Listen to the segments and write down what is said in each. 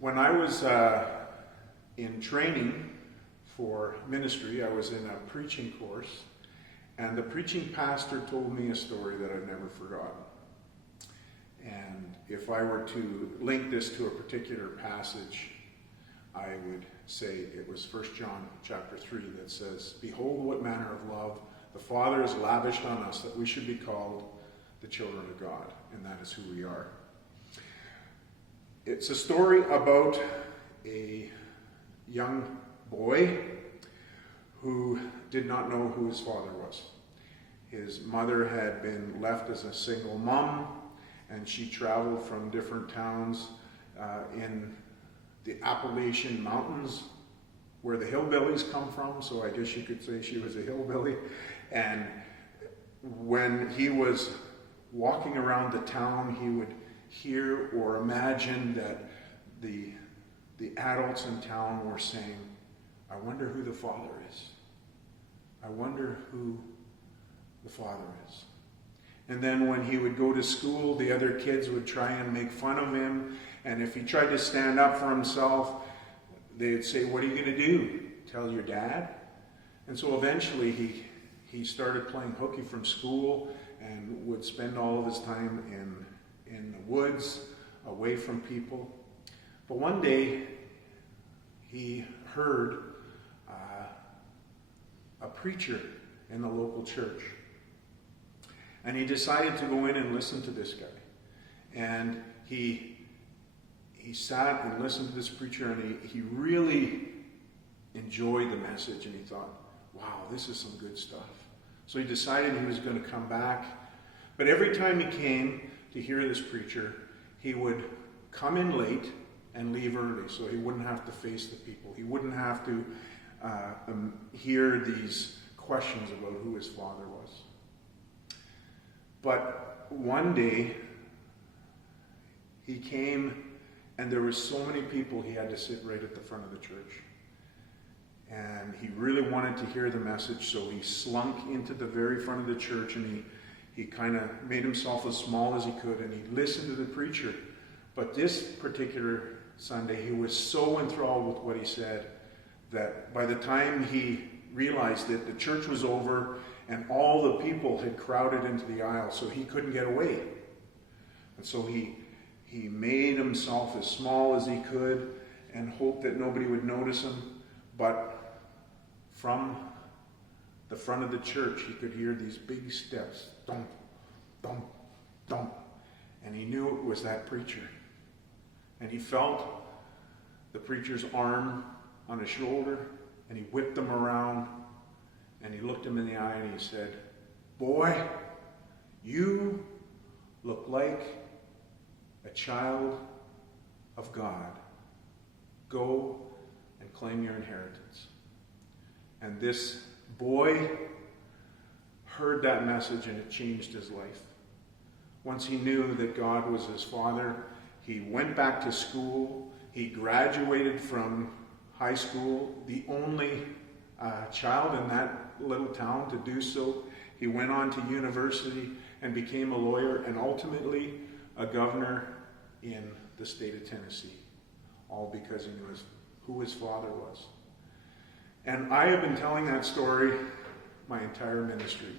When I was in training for ministry, I was in a preaching course, and the preaching pastor told me a story that I've never forgotten. And if I were to link this to a particular passage, I would say it was 1 John chapter 3 that says, "Behold what manner of love the Father has lavished on us, that we should be called the children of God," and that is who we are. It's a story about a young boy who did not know who his father was. His mother had been left as a single mom, and she traveled from different towns in the Appalachian Mountains, where the hillbillies come from, so I guess you could say she was a hillbilly. And when he was walking around the town, he would hear or imagine that the adults in town were saying, "I wonder who the Father is. I wonder who the Father is." And then when he would go to school, the other kids would try and make fun of him. And if he tried to stand up for himself, they'd say, "What are you going to do? Tell your dad?" And so eventually he started playing hooky from school and would spend all of his time in the woods, away from people. But one day he heard a preacher in the local church. And he decided to go in and listen to this guy. And he sat and listened to this preacher, and he really enjoyed the message, and he thought, wow, this is some good stuff. So he decided he was going to come back. But every time he came to hear this preacher, he would come in late and leave early, so he wouldn't have to face the people. He wouldn't have to hear these questions about who his father was. But one day, he came, and there were so many people he had to sit right at the front of the church. And he really wanted to hear the message, so he slunk into the very front of the church, and he kind of made himself as small as he could, and he listened to the preacher. But this particular Sunday, he was so enthralled with what he said that by the time he realized it, the church was over, and all the people had crowded into the aisle, so he couldn't get away. And so he made himself as small as he could and hoped that nobody would notice him. But from the front of the church, he could hear these big steps, thump, thump, thump. And he knew it was that preacher. And he felt the preacher's arm on his shoulder, and he whipped him around, and he looked him in the eye, and he said, "Boy, you look like a child of God. Go and claim your inheritance." And this boy heard that message, and it changed his life. Once he knew that God was his father, he went back to school. He graduated from high school, the only child in that little town to do so. He went on to university and became a lawyer, and ultimately a governor in the state of Tennessee, all because he knew who his father was. And I have been telling that story my entire ministry,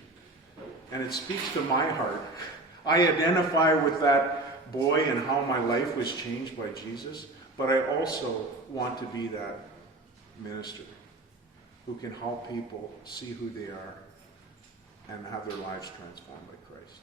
and it speaks to my heart. I identify with that boy and how my life was changed by Jesus, but I also want to be that minister who can help people see who they are and have their lives transformed by Christ.